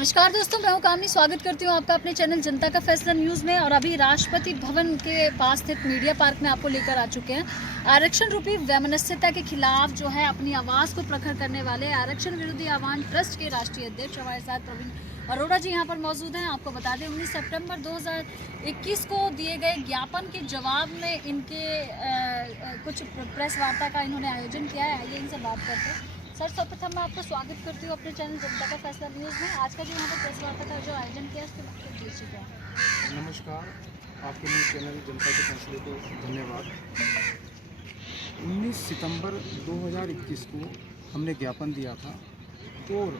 नमस्कार दोस्तों, मैं हूं कामनी। स्वागत करती हूं आपका अपने चैनल जनता का फैसला न्यूज़ में। और अभी राष्ट्रपति भवन के पास स्थित मीडिया पार्क में आपको लेकर आ चुके हैं। आरक्षण रूपी वैमनस्यता के खिलाफ जो है अपनी आवाज़ को प्रखर करने वाले आरक्षण विरोधी आह्वान ट्रस्ट के राष्ट्रीय अध्यक्ष हमारे साथ प्रवीण अरोड़ा जी यहाँ पर मौजूद हैं। आपको बता दें 19 सितंबर 2021 को दिए गए ज्ञापन के जवाब में इनके कुछ प्रेस वार्ता का इन्होंने आयोजन किया है। आइए इनसे बात करते हैं। सर, सर्वप्रथम मैं आपका स्वागत करती हूँ अपने चैनल जनता का फैसला न्यूज़ में। आज का जो यहाँ पर प्रेस वार्ता का जो आयोजन किया उसके मुख्य उद्देश्य क्या है? नमस्कार, आपके लिए चैनल जनता के फैसले को धन्यवाद। 19 सितंबर 2021 को हमने ज्ञापन दिया था और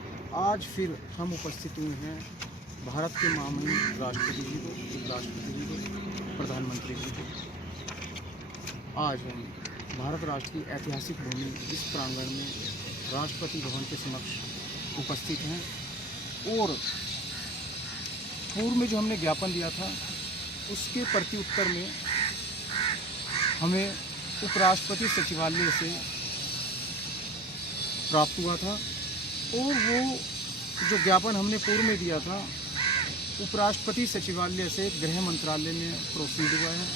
आज फिर हम उपस्थित हुए हैं भारत के महामहिम राष्ट्रपति जी को, उपराष्ट्रपति जी को, प्रधानमंत्री जी को। आज हम भारत राष्ट्र की ऐतिहासिक भूमि इस प्रांगण में राष्ट्रपति भवन के समक्ष उपस्थित हैं और पूर्व में जो हमने ज्ञापन दिया था उसके प्रत्युत्तर में हमें उपराष्ट्रपति सचिवालय से प्राप्त हुआ था और वो जो ज्ञापन हमने पूर्व में दिया था उपराष्ट्रपति सचिवालय से गृह मंत्रालय में प्रोसीड हुआ है।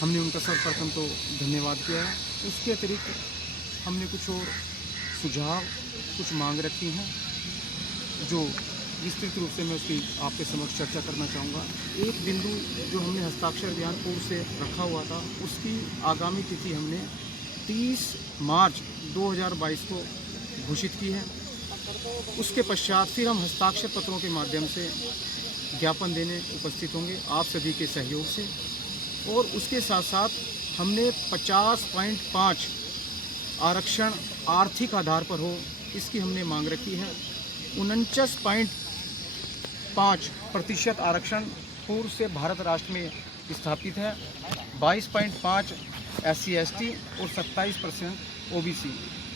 हमने उनका सर्वप्रथम तो धन्यवाद किया है। उसके अतिरिक्त हमने कुछ और सुझाव, कुछ मांग रखी हैं जो विस्तृत रूप से मैं उसकी आपके समक्ष चर्चा करना चाहूँगा। एक बिंदु जो हमने हस्ताक्षर अभियान पूर्व से रखा हुआ था उसकी आगामी तिथि हमने 30 मार्च 2022 को घोषित की है। उसके पश्चात फिर हम हस्ताक्षर पत्रों के माध्यम से ज्ञापन देने उपस्थित होंगे आप सभी के सहयोग से। और उसके साथ साथ हमने 50.5 आरक्षण आर्थिक आधार पर हो इसकी हमने मांग रखी है। 49.5% आरक्षण पूर्व से भारत राष्ट्र में स्थापित है। 22.5 SC ST और 27% OBC।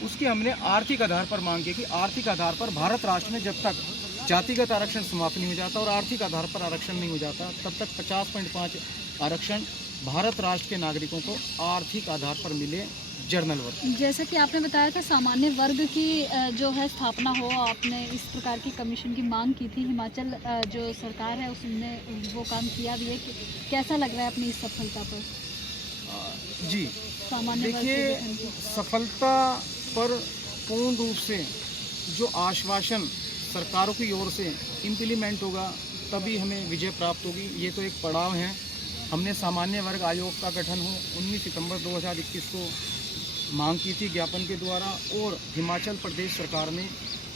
उसकी हमने आर्थिक आधार पर मांग की कि आर्थिक आधार पर भारत राष्ट्र में जब तक जातिगत आरक्षण समाप्त नहीं हो जाता और आर्थिक आधार पर आरक्षण नहीं हो जाता तब तक 50.5 आरक्षण भारत राष्ट्र के नागरिकों को आर्थिक आधार पर मिले, जर्नल वर्ग। जैसा कि आपने बताया था सामान्य वर्ग की जो है स्थापना हो, आपने इस प्रकार की कमीशन की मांग की थी। हिमाचल जो सरकार है उसने वो काम किया भी है। कैसा लग रहा है अपनी इस सफलता पर? जी सामान्य देखिए, सफलता पर पूर्ण रूप से जो आश्वासन सरकारों की ओर से इम्प्लीमेंट होगा तभी हमें विजय प्राप्त होगी। ये तो एक पड़ाव है। हमने सामान्य वर्ग आयोग का गठन हो 19 सितंबर 2021 को मांग की थी ज्ञापन के द्वारा और हिमाचल प्रदेश सरकार ने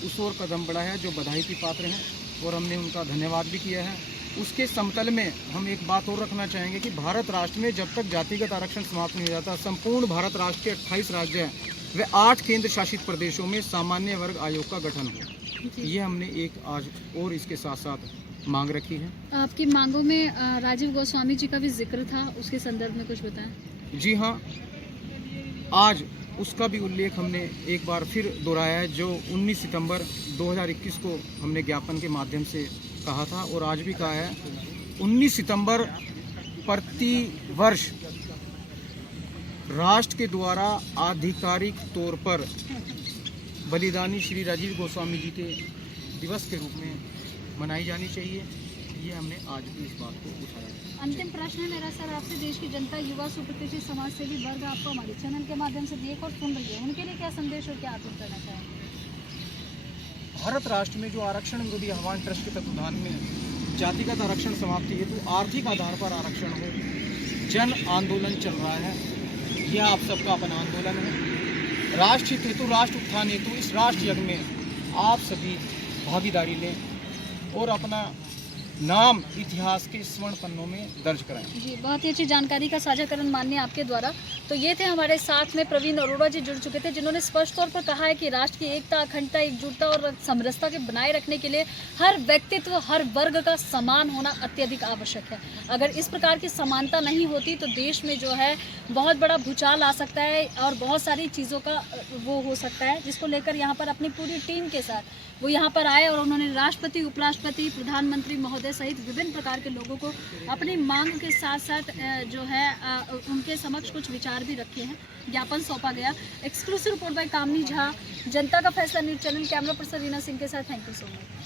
उस ओर कदम बढ़ाया है जो बधाई की पात्र हैं और हमने उनका धन्यवाद भी किया है। उसके समतल में हम एक बात और रखना चाहेंगे कि भारत राष्ट्र में जब तक जातिगत आरक्षण समाप्त नहीं हो जाता, संपूर्ण भारत राष्ट्र के 28 राज्य हैं व 8 केंद्र शासित प्रदेशों में सामान्य वर्ग आयोग का गठन हो। ये हमने एक आज और इसके साथ साथ मांग रखी है। आपकी मांगों में राजीव गोस्वामी जी का भी जिक्र था, उसके संदर्भ में कुछ बताएं। जी हाँ, आज उसका भी उल्लेख हमने एक बार फिर दोहराया है जो 19 सितंबर 2021 को हमने ज्ञापन के माध्यम से कहा था और आज भी कहा है। 19 सितंबर प्रति वर्ष राष्ट्र के द्वारा आधिकारिक तौर पर बलिदानी श्री राजीव गोस्वामी जी के दिवस के रूप में मनाई जानी चाहिए। ये हमने आज भी इस बात को उठाया। अंतिम प्रश्न है मेरा सर आपसे। देश की जनता, युवा, सुप्रतिष्ठित समाजसेवी वर्ग आपको हमारे चैनल के माध्यम से देख और सुन रही है, उनके लिए क्या संदेश और क्या आग्रह करना चाहेंगे? भारत राष्ट्र में जो आरक्षण विरोधी आह्वान ट्रस्ट के तत्वाधान में जातिगत आरक्षण समाप्ति हेतु आर्थिक आधार पर आरक्षण हो जन आंदोलन चल रहा है। यह आप सबका अपना आंदोलन है। राष्ट्र हित हेतु, राष्ट्र उत्थान हेतु इस राष्ट्र यज्ञ में आप सभी भागीदारी लें और अपना नाम इतिहास के स्वर्ण पन्नों में दर्ज कराएं। जी, बहुत ही अच्छी जानकारी का साझाकरण माननीय आपके द्वारा। तो ये थे हमारे साथ में प्रवीण अरोड़ा जी जुड़ चुके थे जिन्होंने स्पष्ट तौर पर कहा है कि राष्ट्र की एकता, अखंडता, एकजुटता और समरसता के बनाए रखने के लिए हर व्यक्तित्व, हर वर्ग का समान होना अत्यधिक आवश्यक है। अगर इस प्रकार की समानता नहीं होती तो देश में जो है बहुत बड़ा भूचाल आ सकता है और बहुत सारी चीज़ों का वो हो सकता है, जिसको लेकर यहाँ पर अपनी पूरी टीम के साथ वो यहाँ पर आए और उन्होंने राष्ट्रपति, उपराष्ट्रपति, प्रधानमंत्री महोदय सहित विभिन्न प्रकार के लोगों को अपनी मांग के साथ साथ जो है उनके समक्ष कुछ विचार भी रखे हैं। ज्ञापन सौंपा गया। एक्सक्लूसिव रिपोर्ट बाय कामनी झा, जनता का फैसला news channel. Camera person Reena Singh के साथ। Thank you so much.